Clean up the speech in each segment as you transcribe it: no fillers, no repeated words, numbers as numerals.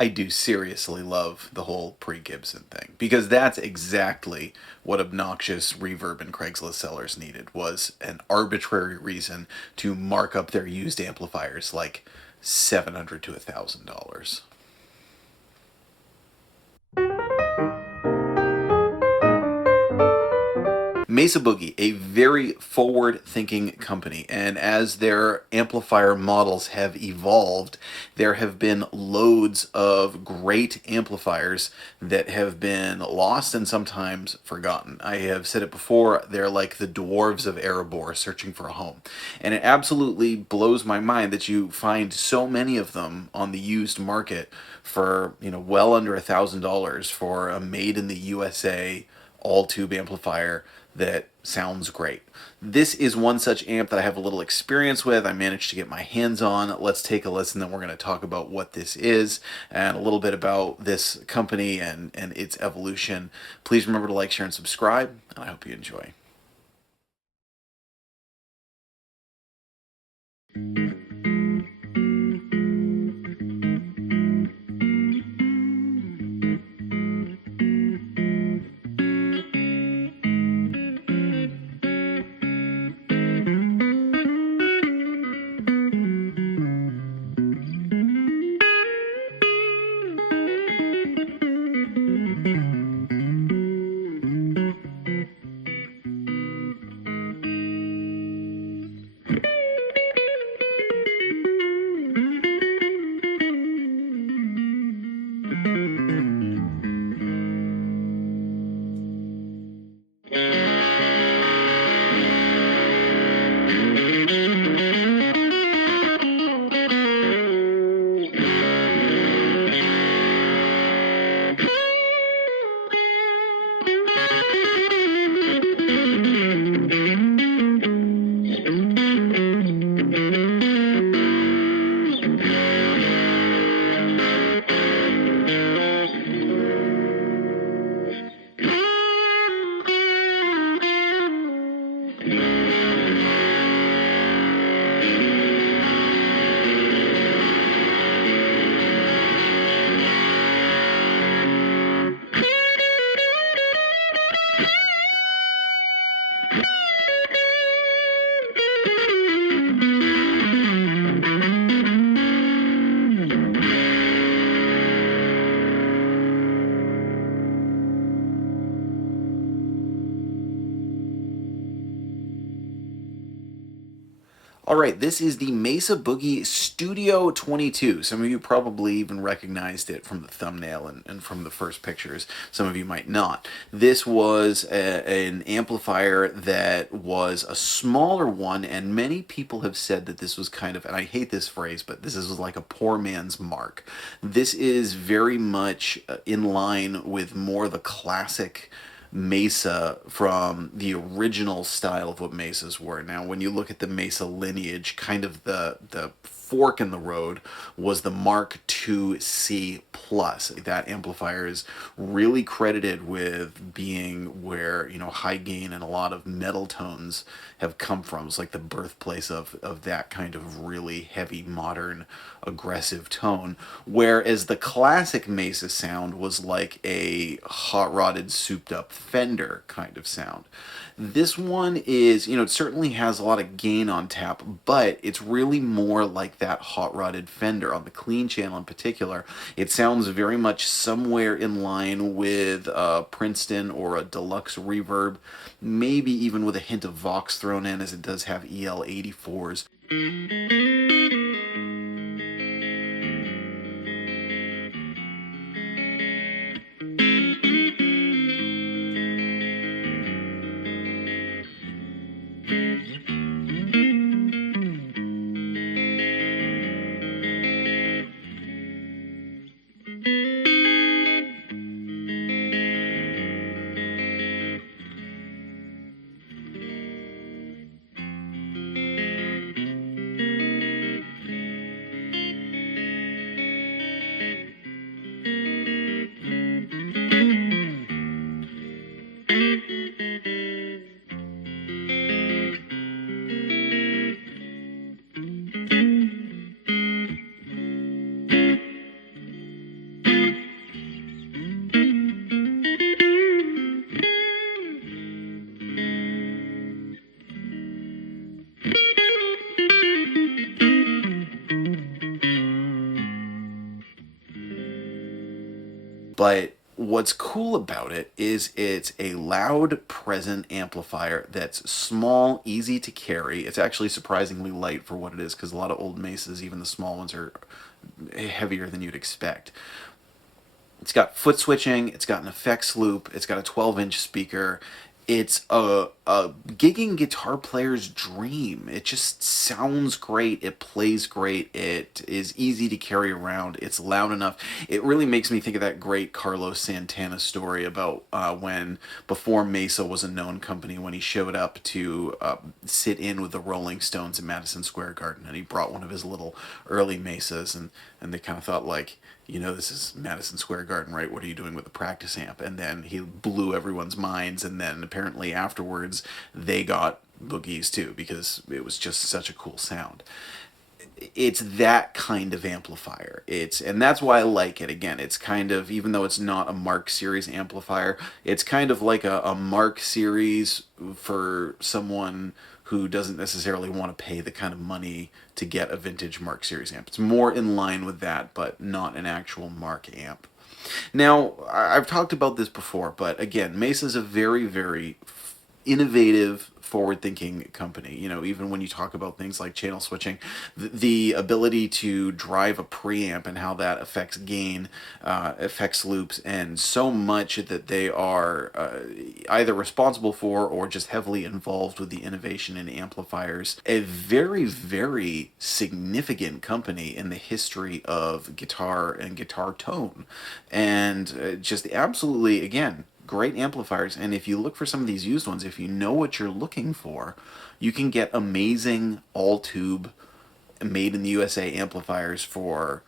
I do seriously love the whole pre-Gibson thing because that's exactly what obnoxious reverb and Craigslist sellers needed, was an arbitrary reason to mark up their used amplifiers like $700 to $1,000. Mesa Boogie, a very forward thinking company, and as their amplifier models have evolved, there have been loads of great amplifiers that have been lost and sometimes forgotten. I have said it before, they're like the dwarves of Erebor searching for a home. And it absolutely blows my mind that you find so many of them on the used market for, well under $1,000 for a made in the USA all tube amplifier that sounds great. This is one such amp that I have a little experience with. I managed to get my hands on. Let's take a listen, then we're going to talk about what this is and a little bit about this company and its evolution. Please remember to like, share, and subscribe, and I hope you enjoy. All right, this is the Mesa Boogie Studio 22. Some of you probably even recognized it from the thumbnail and from the first pictures. Some of you might not. This was an amplifier that was a smaller one, and many people have said that this was kind of, and I hate this phrase, but this is like a poor man's mark. This is very much in line with more the classic Mesa from the original style of what Mesas were. Now, when you look at the Mesa lineage, kind of the fork in the road was the Mark II-C Plus. That amplifier is really credited with being where, high gain and a lot of metal tones have come from. It's like the birthplace of that kind of really heavy, modern, aggressive tone. Whereas the classic Mesa sound was like a hot-rodded, souped-up Fender kind of sound. This one is, it certainly has a lot of gain on tap, but it's really more like that hot-rodded Fender. On the clean channel in particular, it sounds very much somewhere in line with Princeton or a deluxe reverb, maybe even with a hint of Vox thrown in, as it does have EL84s. But what's cool about it is it's a loud, present amplifier that's small, easy to carry. It's actually surprisingly light for what it is, because a lot of old Mesas, even the small ones, are heavier than you'd expect. It's got foot switching, it's got an effects loop, it's got a 12-inch speaker. It's a gigging guitar player's dream. It just sounds great, it plays great, it is easy to carry around, it's loud enough. It really makes me think of that great Carlos Santana story about when, before Mesa was a known company, when he showed up to sit in with the Rolling Stones at Madison Square Garden, and he brought one of his little early Mesas, and they kind of thought, like, you know, this is Madison Square Garden, right? What are you doing with the practice amp? And then he blew everyone's minds, and then apparently afterwards they got boogies too, because it was just such a cool sound. It's that kind of amplifier. And that's why I like it. Again, it's kind of, even though it's not a Mark Series amplifier, it's kind of like a Mark Series for someone who doesn't necessarily want to pay the kind of money to get a vintage Mark Series amp. It's more in line with that, but not an actual Mark amp. Now, I've talked about this before, but again, Mesa's a very, very innovative, forward-thinking company. You know, even when you talk about things like channel switching, the ability to drive a preamp and how that affects gain, affects loops, and so much that they are either responsible for or just heavily involved with the innovation in amplifiers. A very, very significant company in the history of guitar and guitar tone. And just absolutely, again, great amplifiers. And if you look for some of these used ones, if you know what you're looking for, you can get amazing all-tube, made in the USA amplifiers for,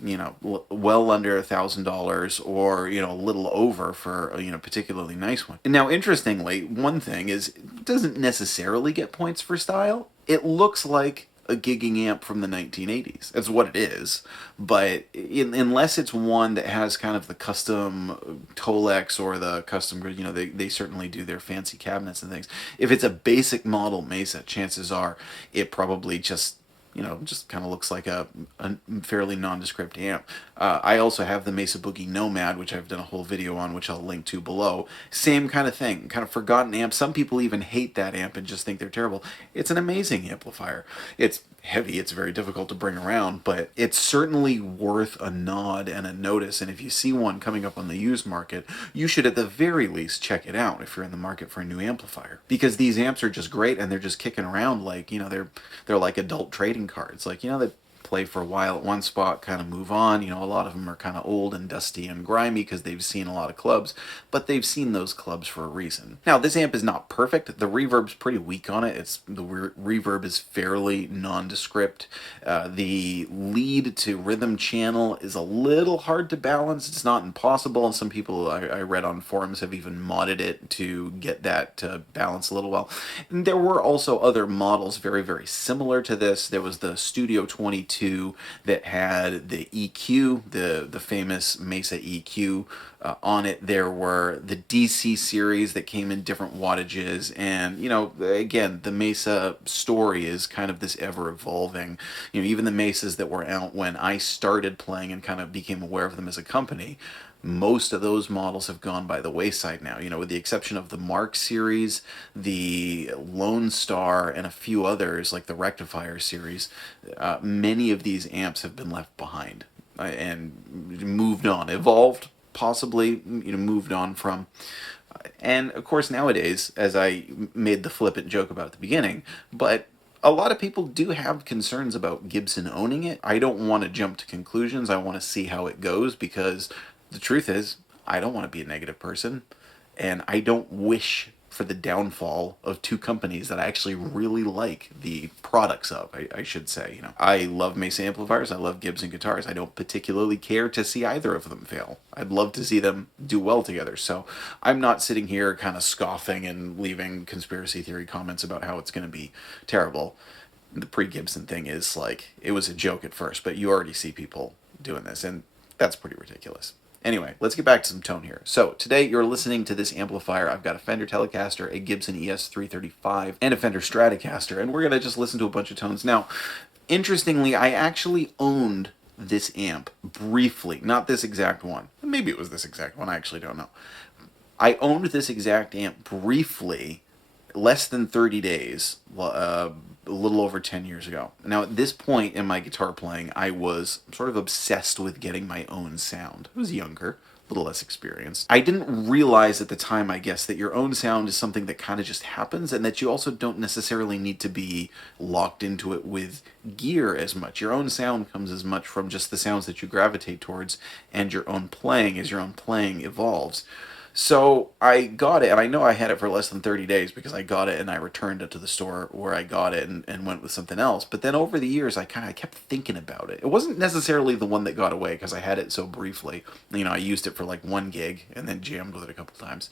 you know, well under $1,000, or, you know, a little over for a, you know, particularly nice one. And now, interestingly, one thing is, it doesn't necessarily get points for style. It looks like a gigging amp from the 1980s. That's what it is. But unless it's one that has kind of the custom Tolex or the custom, you know, they certainly do their fancy cabinets and things. If it's a basic model Mesa, chances are it probably just, you know, just kind of looks like a fairly nondescript amp. I also have the Mesa Boogie Nomad, which I've done a whole video on, which I'll link to below. Same kind of thing, kind of forgotten amp. Some people even hate that amp and just think they're terrible. It's an amazing amplifier. It's heavy, it's very difficult to bring around, but it's certainly worth a nod and a notice. And if you see one coming up on the used market, you should at the very least check it out if you're in the market for a new amplifier, because these amps are just great, and they're just kicking around like, you know, they're like adult trading cards. Like, you know, they play for a while at one spot, kind of move on. You know, a lot of them are kind of old and dusty and grimy because they've seen a lot of clubs, but they've seen those clubs for a reason. Now, this amp is not perfect. The reverb's pretty weak on it. The reverb is fairly nondescript. The lead to rhythm channel is a little hard to balance. It's not impossible. Some people I read on forums have even modded it to get that to balance a little well. And there were also other models very, very similar to this. There was the Studio 22 that had the EQ, the famous Mesa EQ on it. There were the DC series that came in different wattages, and, you know, again, the Mesa story is kind of this ever evolving. You know, even the Mesas that were out when I started playing and kind of became aware of them as a company, most of those models have gone by the wayside now, you know, with the exception of the Mark series, the Lone Star, and a few others like the Rectifier series. Many of these amps have been left behind and moved on, evolved, possibly, you know, moved on from. And of course, nowadays, as I made the flippant joke about at the beginning, but a lot of people do have concerns about Gibson owning it. I don't want to jump to conclusions. I want to see how it goes, because the truth is, I don't want to be a negative person, and I don't wish for the downfall of two companies that I actually really like the products of, I should say. You know, I love Mesa amplifiers, I love Gibson guitars. I don't particularly care to see either of them fail. I'd love to see them do well together. So I'm not sitting here kind of scoffing and leaving conspiracy theory comments about how it's going to be terrible. The pre-Gibson thing is like, it was a joke at first, but you already see people doing this, and that's pretty ridiculous. Anyway, let's get back to some tone here. So today you're listening to this amplifier. I've got a Fender Telecaster, a Gibson ES335, and a Fender Stratocaster, and we're going to just listen to a bunch of tones. Now, interestingly, I actually owned this amp briefly, not this exact one. Maybe it was this exact one, I actually don't know. I owned this exact amp briefly, less than 30 days, a little over 10 years ago. Now, at this point in my guitar playing, I was sort of obsessed with getting my own sound. I was younger, a little less experienced. I didn't realize at the time, I guess, that your own sound is something that kind of just happens, and that you also don't necessarily need to be locked into it with gear as much. Your own sound comes as much from just the sounds that you gravitate towards and your own playing as your own playing evolves. So I got it, and I know I had it for less than 30 days because I got it and I returned it to the store where I got it and went with something else. But then over the years, I kind of kept thinking about it. It wasn't necessarily the one that got away because I had it so briefly. You know, I used it for like 1 gig and then jammed with it a couple times.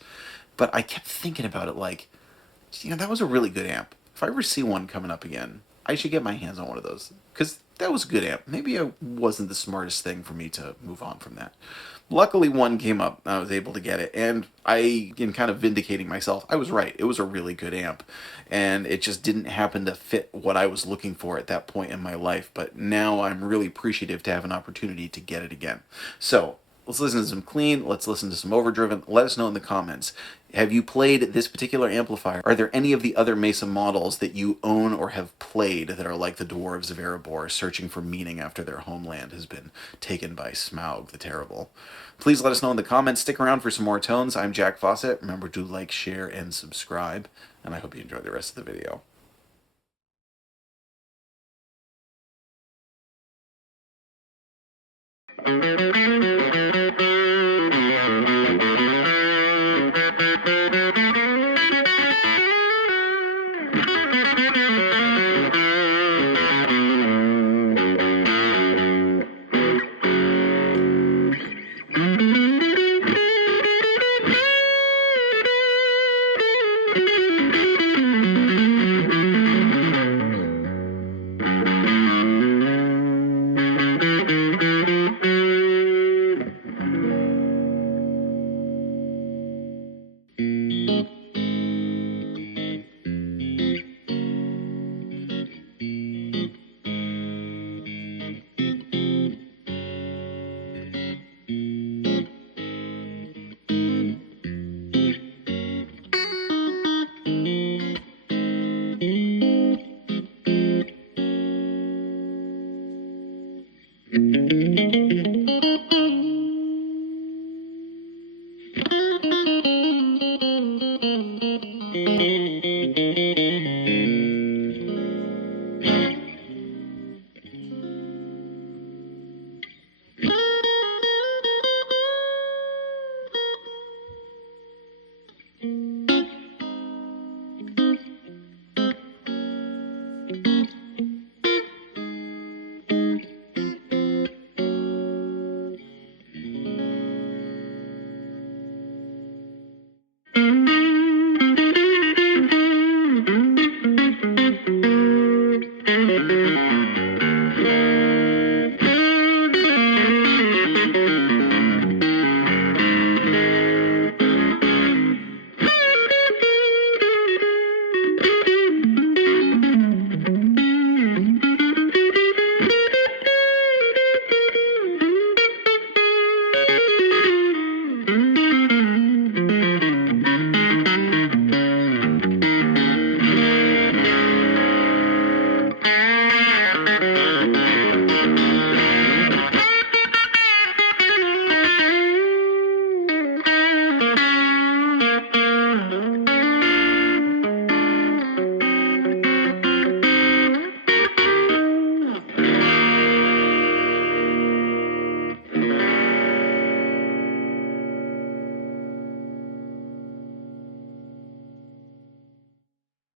But I kept thinking about it like, you know, that was a really good amp. If I ever see one coming up again, I should get my hands on one of those because that was a good amp. Maybe it wasn't the smartest thing for me to move on from that. Luckily, one came up. I was able to get it, and in kind of vindicating myself, I was right. It was a really good amp, and it just didn't happen to fit what I was looking for at that point in my life. But now I'm really appreciative to have an opportunity to get it again. So let's listen to some clean. Let's listen to some overdriven. Let us know in the comments. Have you played this particular amplifier? Are there any of the other Mesa models that you own or have played that are like the dwarves of Erebor, searching for meaning after their homeland has been taken by Smaug the Terrible? Please let us know in the comments. Stick around for some more tones. I'm Jack Fossett. Remember to like, share, and subscribe. And I hope you enjoy the rest of the video.